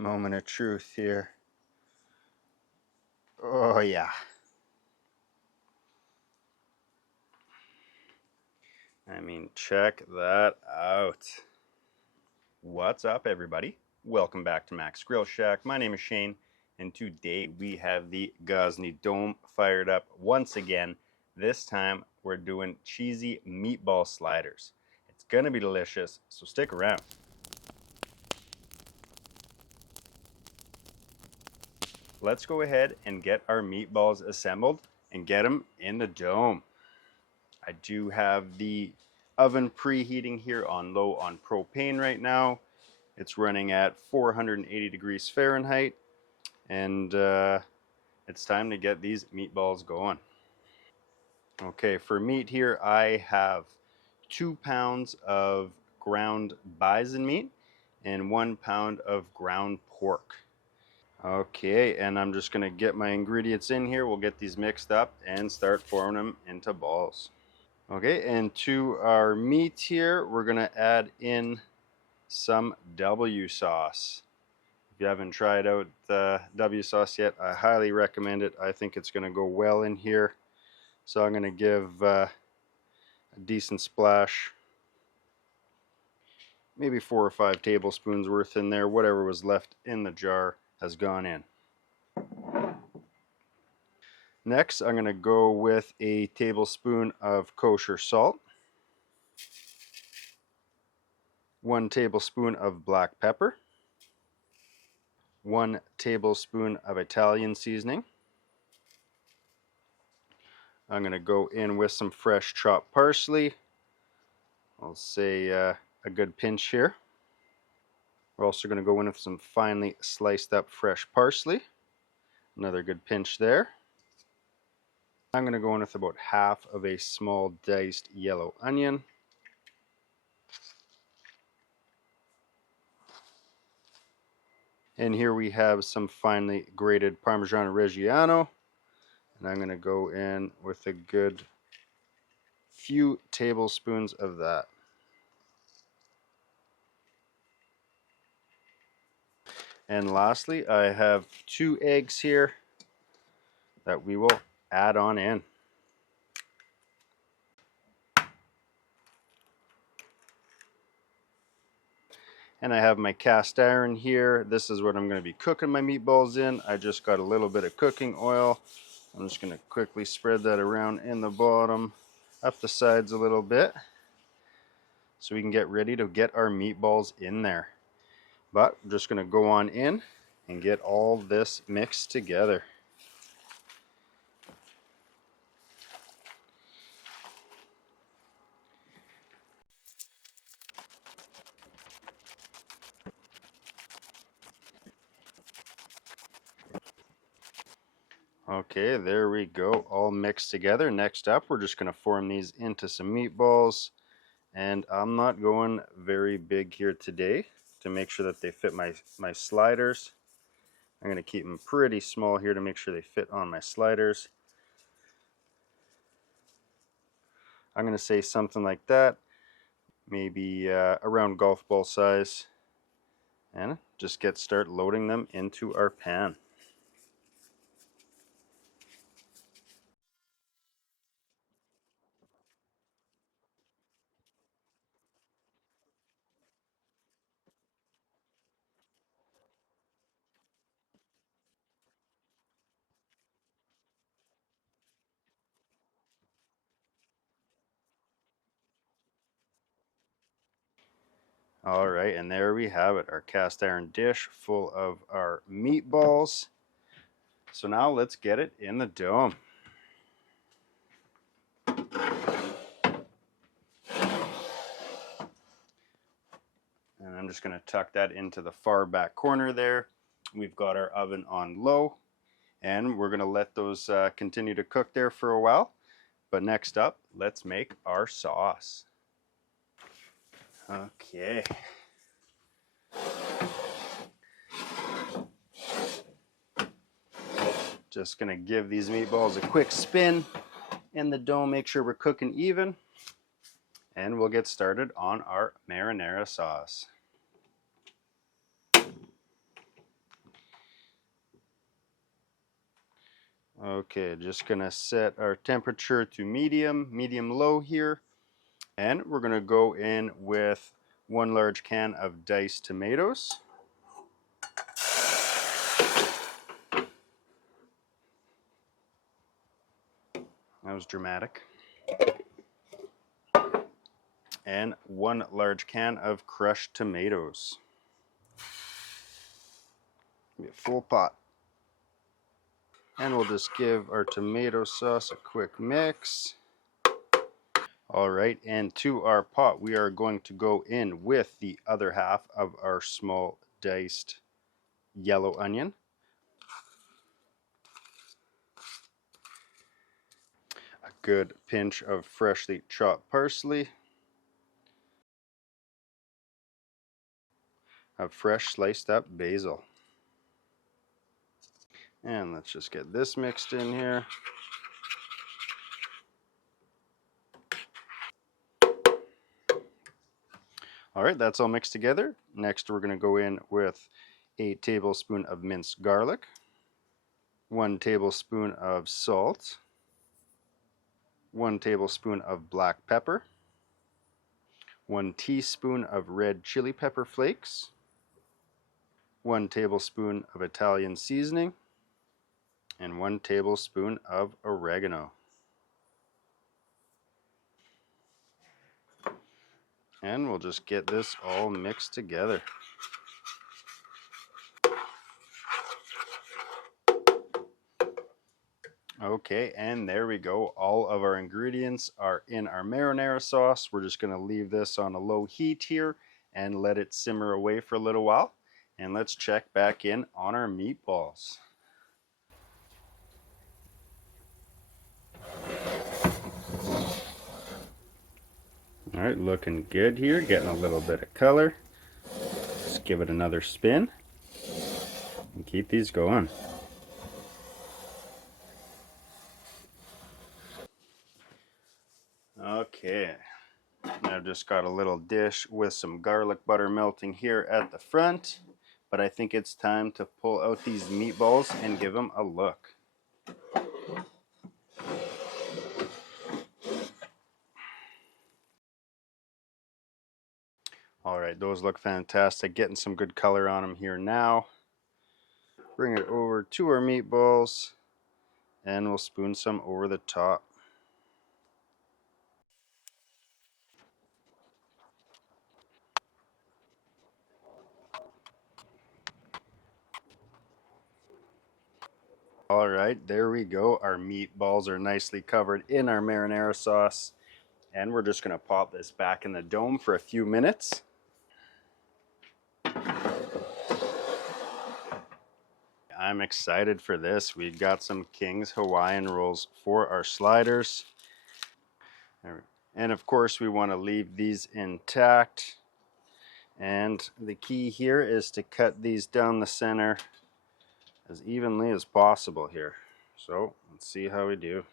Moment of truth here. Oh yeah. I mean, check that out. What's up, everybody? Welcome back to Mac's Grill Shack. My name is Shane, and today we have the Gozney Dome fired up once again. This time we're doing cheesy meatball sliders. It's gonna be delicious, so stick around. Let's go ahead and get our meatballs assembled and get them in the dome. I do have the oven preheating here on low on propane right now. It's running at 480 degrees Fahrenheit, and it's time to get these meatballs going. Okay, for meat here I have 2 pounds of ground bison meat and 1 pound of ground pork. Okay, and I'm just going to get my ingredients in here. We'll get these mixed up and start forming them into balls. Okay, and to our meat here, we're going to add in some W sauce. If you haven't tried out the W sauce yet, I highly recommend it. I think it's going to go well in here. So I'm going to give a decent splash, maybe 4 or 5 tablespoons worth in there. Whatever was left in the jar has gone in. Next, I'm going to go with a tablespoon of kosher salt, 1 tablespoon of black pepper, 1 tablespoon of Italian seasoning. I'm going to go in with some fresh chopped parsley. I'll say a good pinch here. We're also going to go in with some finely sliced up fresh parsley. Another good pinch there. I'm going to go in with about half of a small diced yellow onion. And here we have some finely grated Parmesan Reggiano. And I'm going to go in with a good few tablespoons of that. And lastly, I have 2 eggs here that we will add on in. And I have my cast iron here. This is what I'm going to be cooking my meatballs in. I just got a little bit of cooking oil. I'm just going to quickly spread that around in the bottom, up the sides a little bit, so we can get ready to get our meatballs in there. But I'm just going to go on in and get all this mixed together. Okay, there we go, all mixed together. Next up, we're just going to form these into some meatballs. And I'm not going very big here today to make sure that they fit my sliders. I'm going to keep them pretty small here to make sure they fit on my sliders. I'm going to say something like that, maybe around golf ball size, and just start loading them into our pan. All right, and there we have it, our cast iron dish full of our meatballs. So now let's get it in the dome. And I'm just going to tuck that into the far back corner there. We've got our oven on low, and we're going to let those continue to cook there for a while. But next up, let's make our sauce. Okay. Just going to give these meatballs a quick spin in the dome, make sure we're cooking even. And we'll get started on our marinara sauce. Okay, just gonna set our temperature to medium low here. And we're gonna go in with 1 large can of diced tomatoes. That was dramatic. And 1 large can of crushed tomatoes. Be a full pot. And we'll just give our tomato sauce a quick mix. All right, and to our pot, we are going to go in with the other half of our small diced yellow onion. A good pinch of freshly chopped parsley. A fresh sliced up basil. And let's just get this mixed in here. All right, that's all mixed together. Next, we're going to go in with a tablespoon of minced garlic, 1 tablespoon of salt, 1 tablespoon of black pepper, 1 teaspoon of red chili pepper flakes, 1 tablespoon of Italian seasoning, and 1 tablespoon of oregano. And we'll just get this all mixed together. Okay, and there we go. All of our ingredients are in our marinara sauce. We're just going to leave this on a low heat here and let it simmer away for a little while. And let's check back in on our meatballs. All right, looking good here, getting a little bit of color. Just give it another spin and keep these going. Okay, I've just got a little dish with some garlic butter melting here at the front, but I think it's time to pull out these meatballs and give them a look. All right, those look fantastic. Getting some good color on them here now. Bring it over to our meatballs and we'll spoon some over the top. All right, there we go. Our meatballs are nicely covered in our marinara sauce. And we're just gonna pop this back in the dome for a few minutes. I'm excited for this. We've got some Kings Hawaiian rolls for our sliders. And of course, we want to leave these intact. And the key here is to cut these down the center as evenly as possible here. So let's see how we do.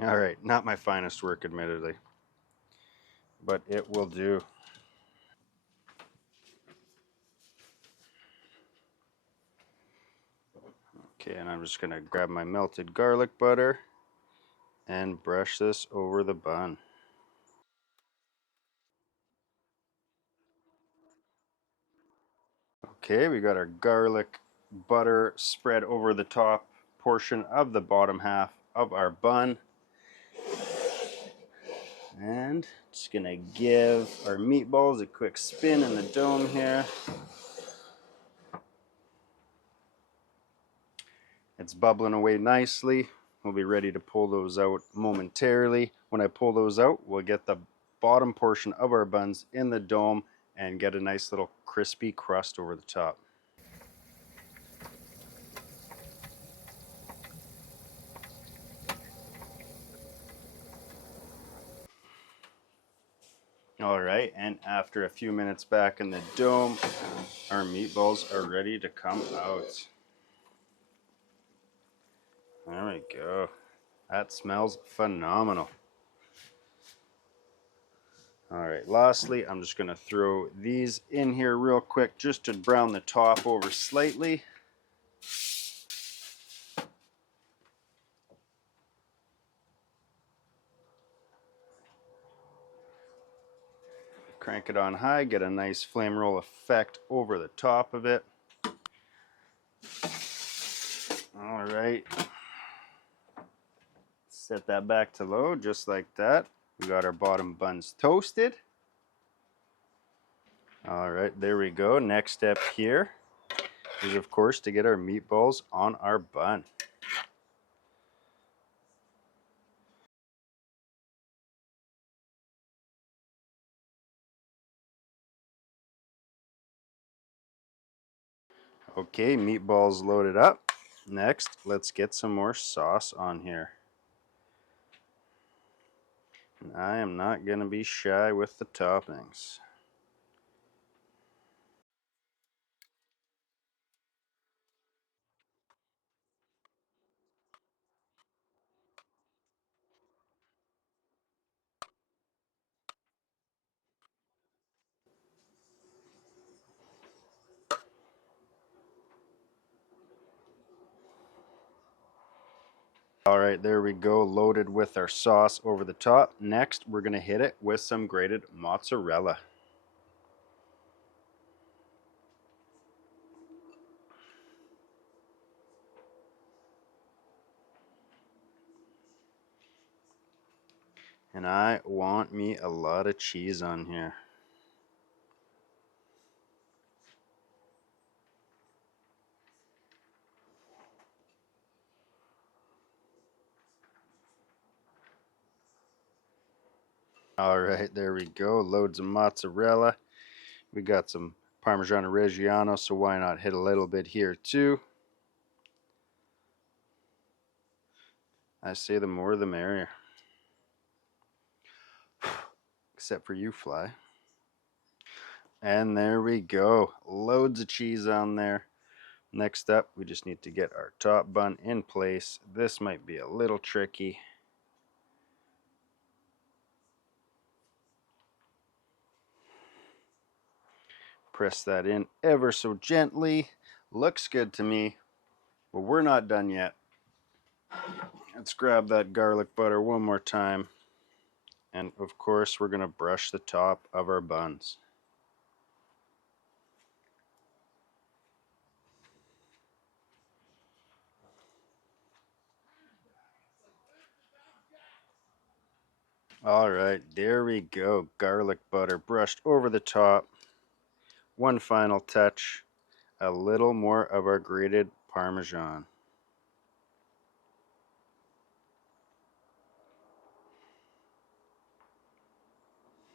All right, not my finest work, admittedly, but it will do. Okay, and I'm just gonna grab my melted garlic butter and brush this over the bun. Okay, we got our garlic butter spread over the top portion of the bottom half of our bun. And just gonna give our meatballs a quick spin in the dome here. It's bubbling away nicely. We'll be ready to pull those out momentarily. When I pull those out, we'll get the bottom portion of our buns in the dome and get a nice little crispy crust over the top. All right, and after a few minutes back in the dome, our meatballs are ready to come out. There we go. That smells phenomenal. All right, lastly, I'm just gonna throw these in here real quick just to brown the top over slightly. Crank it on high, get a nice flame roll effect over the top of it. All right, set that back to low just like that. We got our bottom buns toasted. All right, there we go. Next step here is, of course, to get our meatballs on our bun. Okay, meatballs loaded up. Next, let's get some more sauce on here. And I am not going to be shy with the toppings. All right, there we go, loaded with our sauce over the top. Next, we're going to hit it with some grated mozzarella. And I want me a lot of cheese on here. All right, there we go, loads of mozzarella. We got some Parmigiano Reggiano, so why not hit a little bit here too? I say the more the merrier. Except for you, Fly. And there we go. Loads of cheese on there. Next up, we just need to get our top bun in place. This might be a little tricky. Press that in ever so gently. Looks good to me. But we're not done yet. Let's grab that garlic butter one more time. And of course, we're going to brush the top of our buns. All right, there we go. Garlic butter brushed over the top. One final touch, a little more of our grated Parmesan.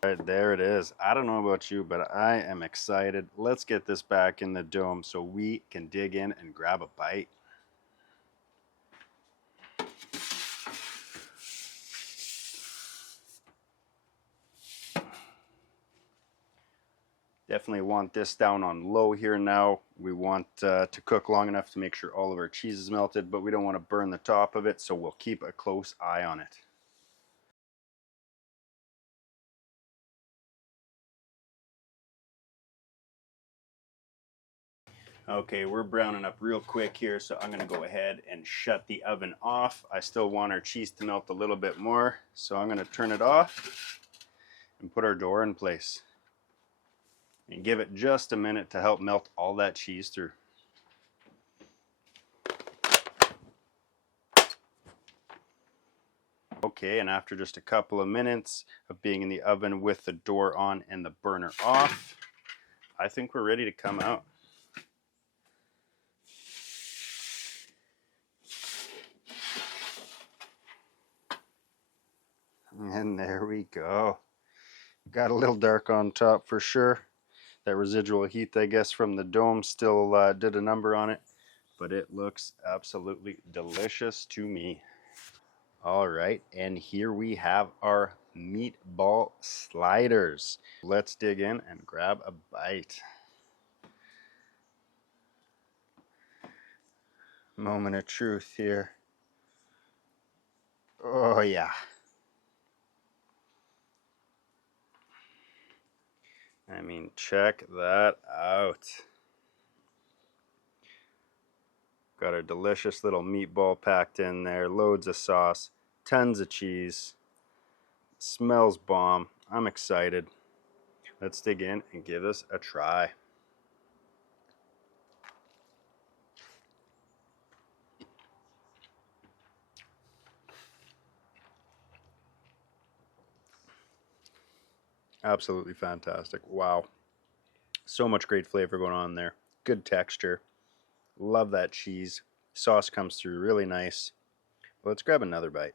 All right, there it is. I don't know about you, but I am excited. Let's get this back in the dome so we can dig in and grab a bite. Definitely want this down on low here now. We want to cook long enough to make sure all of our cheese is melted, but we don't want to burn the top of it, so we'll keep a close eye on it. Okay, we're browning up real quick here, so I'm going to go ahead and shut the oven off. I still want our cheese to melt a little bit more, so I'm going to turn it off and put our door in place. And give it just a minute to help melt all that cheese through. Okay, and after just a couple of minutes of being in the oven with the door on and the burner off, I think we're ready to come out. And there we go. Got a little dark on top for sure. That residual heat, I guess, from the dome still did a number on it, but it looks absolutely delicious to me. All right, and here we have our meatball sliders. Let's dig in and grab a bite. Moment of truth here. Oh yeah. I mean, check that out. Got our delicious little meatball packed in there, loads of sauce, tons of cheese. Smells bomb. I'm excited. Let's dig in and give this a try. Absolutely fantastic. Wow. So much great flavor going on there. Good texture. Love that cheese. Sauce comes through really nice. Let's grab another bite.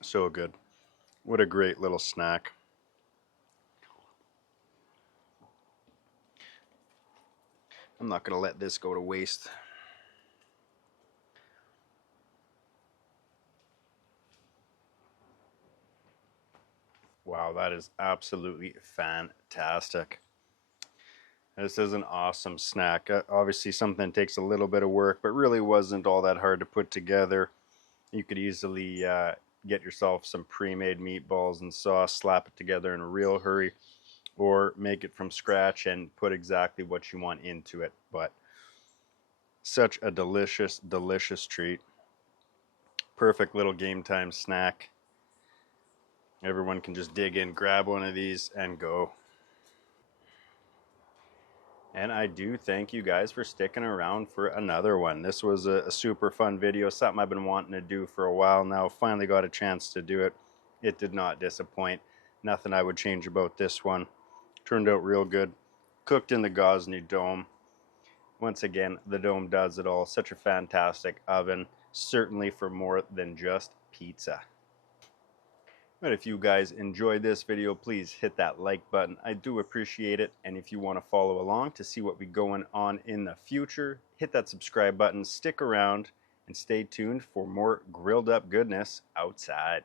So good. What a great little snack. I'm not going to let this go to waste. Wow, that is absolutely fantastic. This is an awesome snack. Obviously something takes a little bit of work, but really wasn't all that hard to put together. You could easily get yourself some pre-made meatballs and sauce, slap it together in a real hurry, or make it from scratch and put exactly what you want into it. But such a delicious, delicious treat. Perfect little game time snack. Everyone can just dig in, grab one of these, and go. And I do thank you guys for sticking around for another one. This was a super fun video, something I've been wanting to do for a while now. Finally got a chance to do it. It did not disappoint. Nothing I would change about this one. Turned out real good. Cooked in the Gozney Dome. Once again, the Dome does it all. Such a fantastic oven. Certainly for more than just pizza. But if you guys enjoyed this video, please hit that like button. I do appreciate it. And if you want to follow along to see what we going on in the future, hit that subscribe button, stick around, and stay tuned for more grilled up goodness outside.